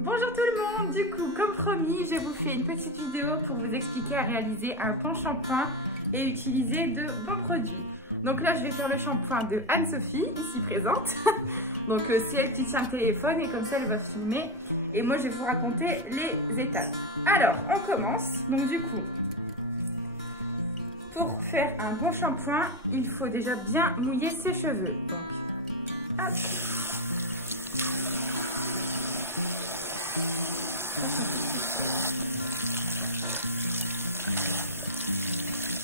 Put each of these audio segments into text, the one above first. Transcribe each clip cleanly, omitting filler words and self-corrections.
Bonjour tout le monde, du coup comme promis je vous fais une petite vidéo pour vous expliquer à réaliser un bon shampoing et utiliser de bons produits. Donc là je vais faire le shampoing de Anne-Sophie, ici présente. Donc c'est elle qui tient le téléphone et comme ça elle va filmer et moi je vais vous raconter les étapes. Alors on commence, donc du coup pour faire un bon shampoing il faut déjà bien mouiller ses cheveux. Donc hop.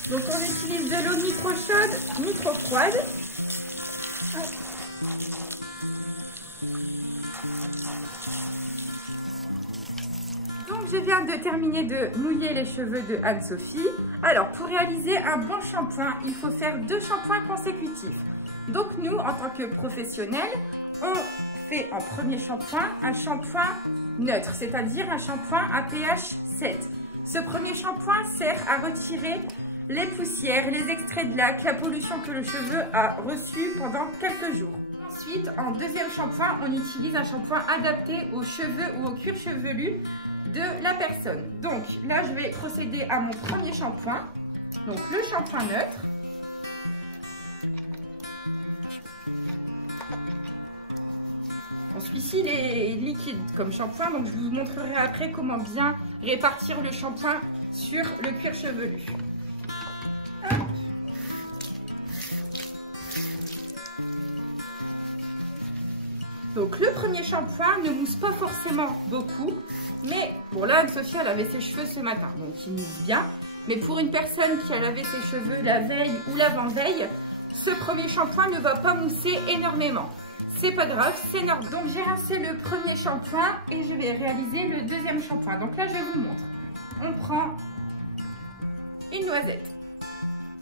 Donc on utilise de l'eau ni trop chaude ni trop froide. Donc je viens de terminer de mouiller les cheveux de Anne-Sophie. Alors pour réaliser un bon shampoing, il faut faire 2 shampoings consécutifs. Donc nous, en tant que professionnels, on fait en premier shampoing un shampoing neutre, c'est-à-dire un shampoing à pH 7. Ce premier shampoing sert à retirer les poussières, les extraits de laque, la pollution que le cheveu a reçue pendant quelques jours. Ensuite, en deuxième shampoing, on utilise un shampoing adapté aux cheveux ou au cuir chevelu de la personne. Donc là, je vais procéder à mon premier shampoing, donc le shampoing neutre. Bon, celui-ci, il est liquide comme shampoing, donc je vous montrerai après comment bien répartir le shampoing sur le cuir chevelu. Donc le premier shampoing ne mousse pas forcément beaucoup, mais bon là Anne-Sophie elle avait ses cheveux ce matin, donc il mousse bien. Mais pour une personne qui a lavé ses cheveux la veille ou l'avant-veille, ce premier shampoing ne va pas mousser énormément. C'est pas grave, c'est normal. Donc j'ai rincé le premier shampoing et je vais réaliser le deuxième shampoing. Donc là je vous montre. On prend une noisette,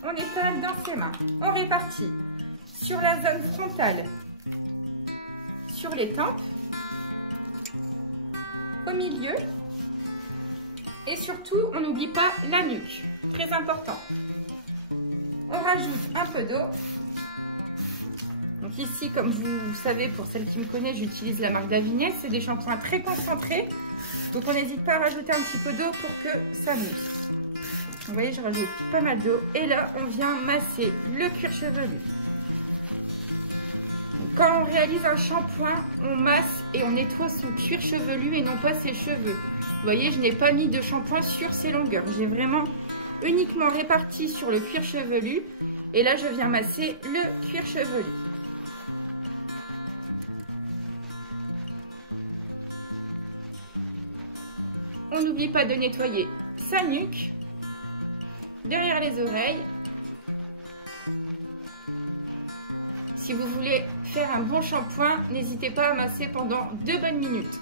on étale dans ses mains, on répartit sur la zone frontale, sur les tempes, au milieu et surtout on n'oublie pas la nuque, très important. On rajoute un peu d'eau. Donc ici, comme vous savez, pour celles qui me connaissent, j'utilise la marque Davines, c'est des shampoings très concentrés, donc on n'hésite pas à rajouter un petit peu d'eau pour que ça mousse. Vous voyez, je rajoute pas mal d'eau et là on vient masser le cuir chevelu. Quand on réalise un shampoing, on masse et on nettoie son cuir chevelu et non pas ses cheveux. Vous voyez, je n'ai pas mis de shampoing sur ses longueurs. J'ai vraiment uniquement réparti sur le cuir chevelu. Et là, je viens masser le cuir chevelu. On n'oublie pas de nettoyer sa nuque, derrière les oreilles. Si vous voulez faire un bon shampoing, n'hésitez pas à masser pendant 2 bonnes minutes.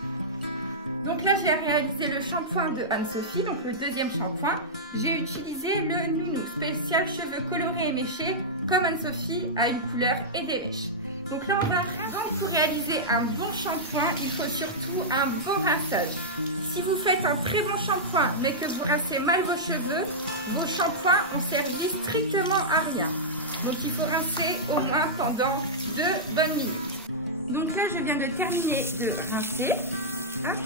Donc là, j'ai réalisé le shampoing de Anne-Sophie, donc le deuxième shampoing. J'ai utilisé le Nounou spécial cheveux colorés et méchés, comme Anne-Sophie a une couleur et des mèches. Donc là, on va donc pour réaliser un bon shampoing, il faut surtout un bon rinçage. Si vous faites un très bon shampoing, mais que vous rincez mal vos cheveux, vos shampoings ont servi strictement à rien. Donc il faut rincer au moins pendant 2 bonnes minutes. Donc là je viens de terminer de rincer. Hop.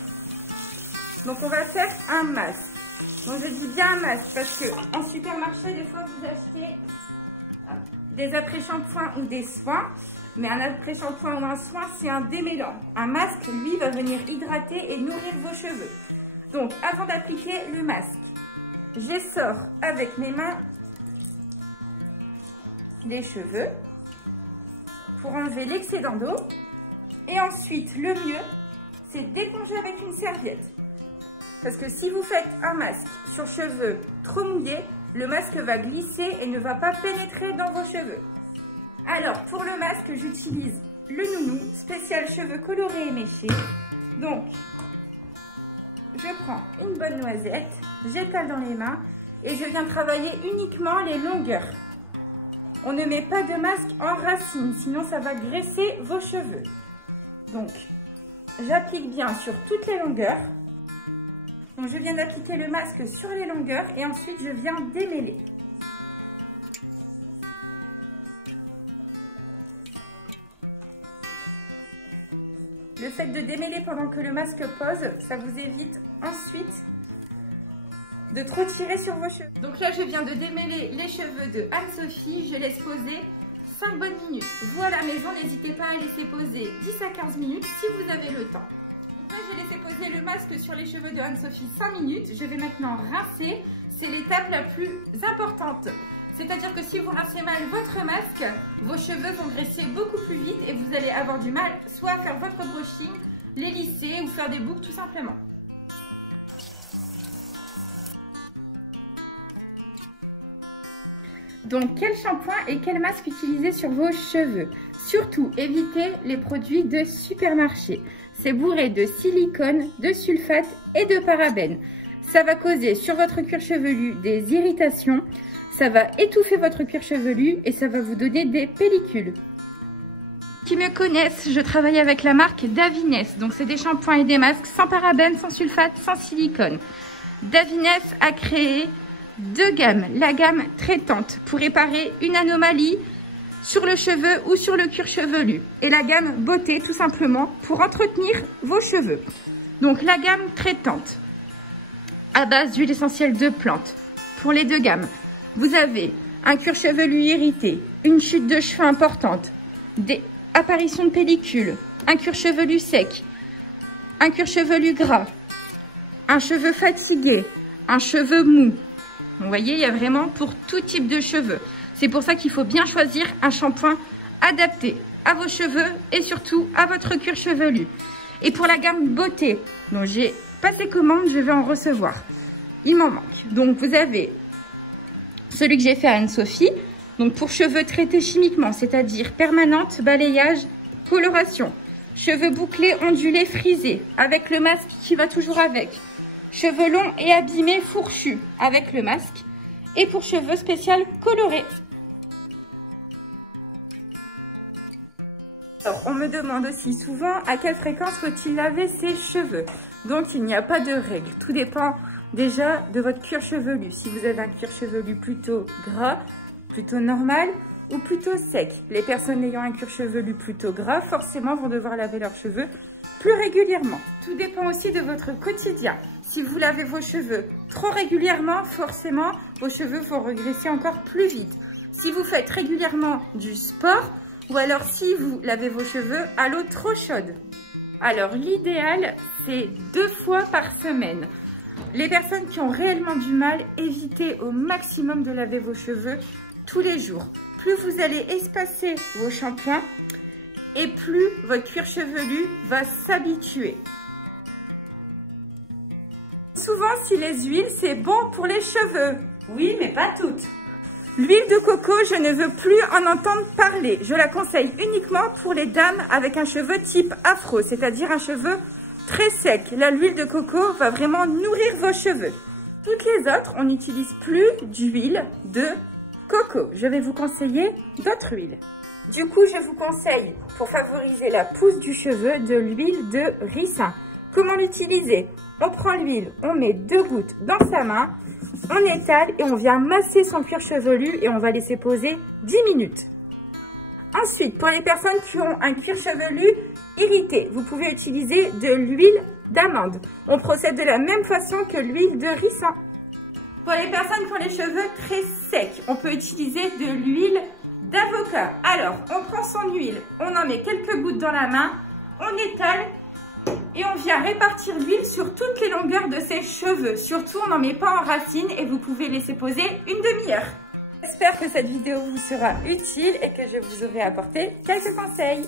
Donc on va faire un masque. Donc je dis bien un masque parce que en supermarché des fois vous achetez des après-shampoings ou des soins. Mais un après-shampoing ou un soin c'est un démêlant. Un masque lui va venir hydrater et nourrir vos cheveux. Donc avant d'appliquer le masque, j'essore avec mes mains les cheveux pour enlever l'excédent d'eau et ensuite le mieux c'est d'éponger avec une serviette parce que si vous faites un masque sur cheveux trop mouillés, le masque va glisser et ne va pas pénétrer dans vos cheveux. Alors pour le masque j'utilise le Nounou spécial cheveux colorés et méchés. Donc je prends une bonne noisette, j'étale dans les mains et je viens travailler uniquement les longueurs. On ne met pas de masque en racine, sinon ça va graisser vos cheveux. Donc, j'applique bien sur toutes les longueurs. Donc, je viens d'appliquer le masque sur les longueurs et ensuite je viens démêler. Le fait de démêler pendant que le masque pose, ça vous évite ensuite de trop tirer sur vos cheveux. Donc là, je viens de démêler les cheveux de Anne-Sophie. Je laisse poser 5 bonnes minutes. Vous à la maison, n'hésitez pas à laisser poser 10 à 15 minutes si vous avez le temps. Donc là, j'ai laissé poser le masque sur les cheveux de Anne-Sophie 5 minutes. Je vais maintenant rincer. C'est l'étape la plus importante. C'est-à-dire que si vous rincez mal votre masque, vos cheveux vont graisser beaucoup plus vite et vous allez avoir du mal soit à faire votre brushing, les lisser ou faire des boucles tout simplement. Donc quel shampoing et quel masque utiliser sur vos cheveux? Surtout évitez les produits de supermarché. C'est bourré de silicone, de sulfate et de parabènes. Ça va causer sur votre cuir chevelu des irritations. Ça va étouffer votre cuir chevelu et ça va vous donner des pellicules. Qui me connaissent, je travaille avec la marque Davines. Donc c'est des shampoings et des masques sans parabènes, sans sulfate, sans silicone. Davines a créé 2 gammes. La gamme traitante pour réparer une anomalie sur le cheveu ou sur le cuir chevelu. Et la gamme beauté tout simplement pour entretenir vos cheveux. Donc la gamme traitante à base d'huile essentielle de plantes pour les 2 gammes. Vous avez un cuir chevelu irrité, une chute de cheveux importante, des apparitions de pellicules, un cuir chevelu sec, un cuir chevelu gras, un cheveu fatigué, un cheveu mou. Vous voyez, il y a vraiment pour tout type de cheveux. C'est pour ça qu'il faut bien choisir un shampoing adapté à vos cheveux et surtout à votre cuir chevelu. Et pour la gamme beauté, dont j'ai passé commande, je vais en recevoir. Il m'en manque. Donc vous avez celui que j'ai fait à Anne-Sophie, donc pour cheveux traités chimiquement, c'est-à-dire permanente, balayage, coloration. Cheveux bouclés, ondulés, frisés, avec le masque qui va toujours avec. Cheveux longs et abîmés, fourchus, avec le masque. Et pour cheveux spécial colorés. Alors, on me demande aussi souvent à quelle fréquence faut-il laver ses cheveux. Donc, il n'y a pas de règle. Tout dépend déjà de votre cuir chevelu. Si vous avez un cuir chevelu plutôt gras, plutôt normal ou plutôt sec. Les personnes ayant un cuir chevelu plutôt gras, forcément, vont devoir laver leurs cheveux plus régulièrement. Tout dépend aussi de votre quotidien. Si vous lavez vos cheveux trop régulièrement, forcément, vos cheveux vont regresser encore plus vite. Si vous faites régulièrement du sport ou alors si vous lavez vos cheveux à l'eau trop chaude. Alors, l'idéal, c'est 2 fois par semaine. Les personnes qui ont réellement du mal, évitez au maximum de laver vos cheveux tous les jours. Plus vous allez espacer vos shampoings et plus votre cuir chevelu va s'habituer. Souvent, si les huiles, c'est bon pour les cheveux. Oui, mais pas toutes. L'huile de coco, je ne veux plus en entendre parler. Je la conseille uniquement pour les dames avec un cheveu type afro, c'est-à-dire un cheveu très sec. Là, l'huile de coco va vraiment nourrir vos cheveux. Toutes les autres, on n'utilise plus d'huile de coco. Je vais vous conseiller d'autres huiles. Du coup, je vous conseille, pour favoriser la pousse du cheveu, de l'huile de ricin. Comment l'utiliser? On prend l'huile, on met 2 gouttes dans sa main, on étale et on vient masser son cuir chevelu et on va laisser poser 10 minutes. Ensuite, pour les personnes qui ont un cuir chevelu irrité, vous pouvez utiliser de l'huile d'amande. On procède de la même façon que l'huile de ricin. Pour les personnes qui ont les cheveux très secs, on peut utiliser de l'huile d'avocat. Alors, on prend son huile, on en met quelques gouttes dans la main, on étale et on vient répartir l'huile sur toutes les longueurs de ses cheveux. Surtout, on n'en met pas en racines et vous pouvez laisser poser une demi-heure. J'espère que cette vidéo vous sera utile et que je vous aurai apporté quelques conseils.